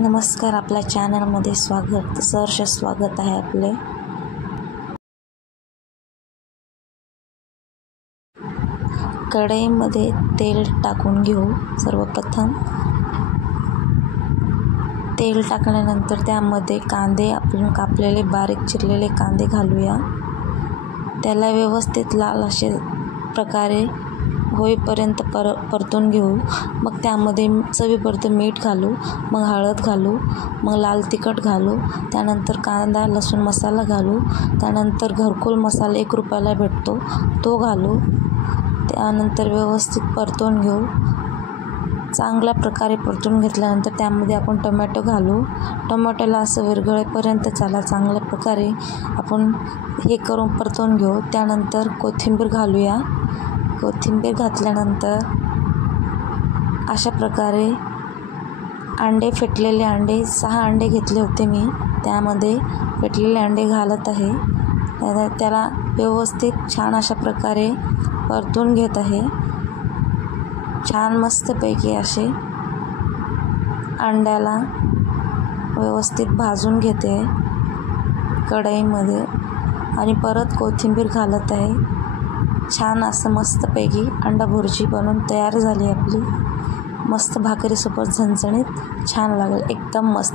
नमस्कार, आपल्या चॅनलमध्ये सहर्ष स्वागत आहे आपले। कढईमध्ये तेल टाकून घेऊ। सर्वप्रथम तेल टाकल्यानंतर त्यामध्ये कांदे, आपण कापलेले बारीक चिरलेले कांदे घालूया। त्याला व्यवस्थित लाल असे प्रकारे होईपर्यंत परतून घेऊ। मग त्यामध्ये चवीपुरतं मीठ घालू, मग हळद घालू, मग लाल तिखट घालू, त्यानंतर कांदा लसूण मसाला घालू, त्यानंतर घरकुल मसाला 1 रुपयाला भेटतो तो घालू। त्यानंतर व्यवस्थित परतून घेऊ। चांगल्या प्रकारे परतून घेतल्यानंतर त्यामध्ये आपण टोमॅटो घालू। टोमॅटोला असं विरघळेपर्यंत त्याला चांगल्या प्रकारे आपण हे करून परतून घेऊ। त्यानंतर कोथिंबीर घालूया। कोथिंबीर घातल्यानंतर अशा प्रकारे अंडे, फेटलेले अंडे 6 अंडे घेतले होते मी, त्यामध्ये फेटलेले अंडे घालत आहे। त्याला व्यवस्थित छान अशा प्रकारे परतून घेत आहे। छान मस्तपैकी असे अंड्याला व्यवस्थित भाजून घेते कढईमध्ये आणि परत कोथिंबीर घालत आहे। छान असं मस्तपैकी अंडा भुर्जी बनवून तयार झाली आपली। मस्त भाकरीसोबत झणझणीत छान लागेल, एकदम मस्त।